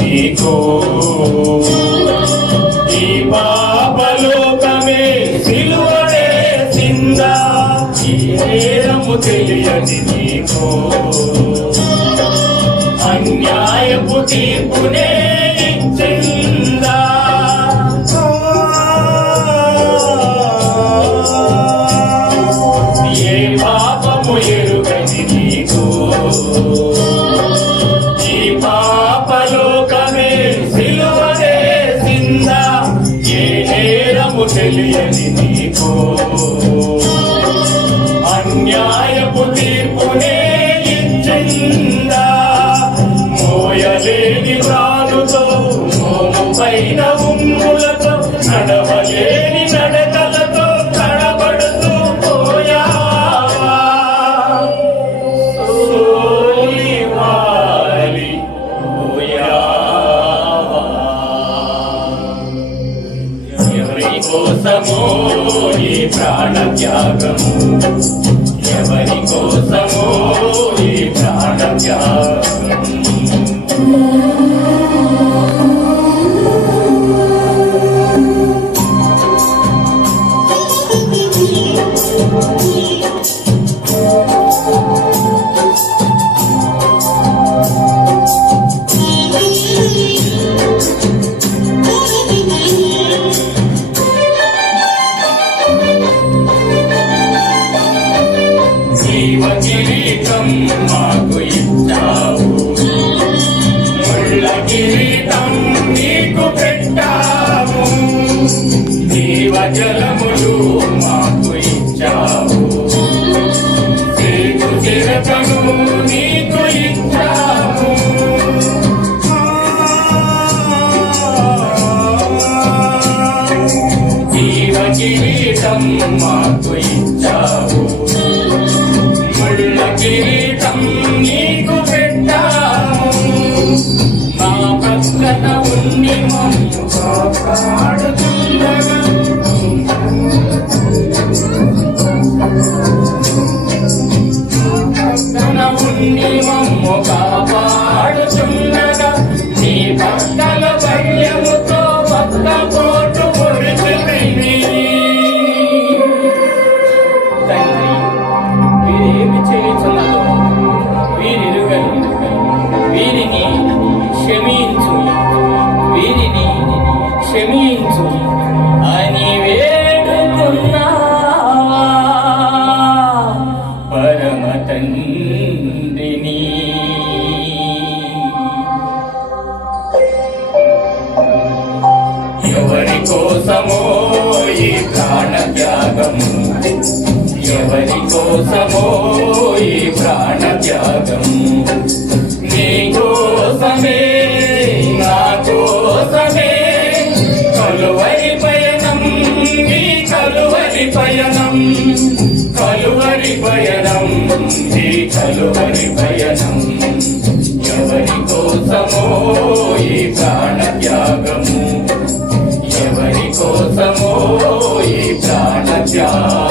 నీకో ఈ పాపలోకమే సిలువనే సిందా ఈ నేరము తెలియని నీకో అన్యాయపు తీర్పునే ఇచ్చిందా ఏ పాపము ఎరుగని నీకో తెలియని నీకో అన్యాయపు తీర్పునే ఇచ్చిందా మోయలేని రానుతో మోము పైన ఉమ్ములతో నడవలేని నడకలతో తడబడుతూ పోయావా సోలివాలి పోయావా ఎవరి కోసమో ఈ ప్రాణత్యాగము ఎవరి కోసమో ఈ ప్రాణత్యాగం కిరీటం మాకు ఇచ్చావు ముళ్ళ కిరీటం నీకు పెట్టాము జీవజలములు మాకు ఇచ్చావు నీకు చిరకను నీకు ఇచ్చాము జీవ కిరీటం మాకు ఇచ్చావు కిరీటం నీకు పెట్టాము మా పక్కన ఉన్ని మమ్ము కాపాడుతుండగా పక్కన ఉన్ని మమ్ము కాపాడుతుండగా నీ పక్కల భయముతో పక్క పోటు పొడిచిపోయింది ఏమి చేయుచున్నదో వీరిరుగరు వీరిని క్షమించు వీరిని క్షమించు అని వేడుకున్నా పరమ తండ్రిని ఎవరి కోసమో ఈ ప్రాణత్యాగము ఎవరి కోసమో ఈ ప్రాణత్యాగం నీ కోసమే నా కోసమే కలువరి పయనం ఈ కలువరి పయనం కలువరి పయనం ఈ కలువరి పయనం ఎవరి కోసమో ఈ ప్రాణత్యాగము ఎవరి కోసమో ఈ ప్రాణత్యాగం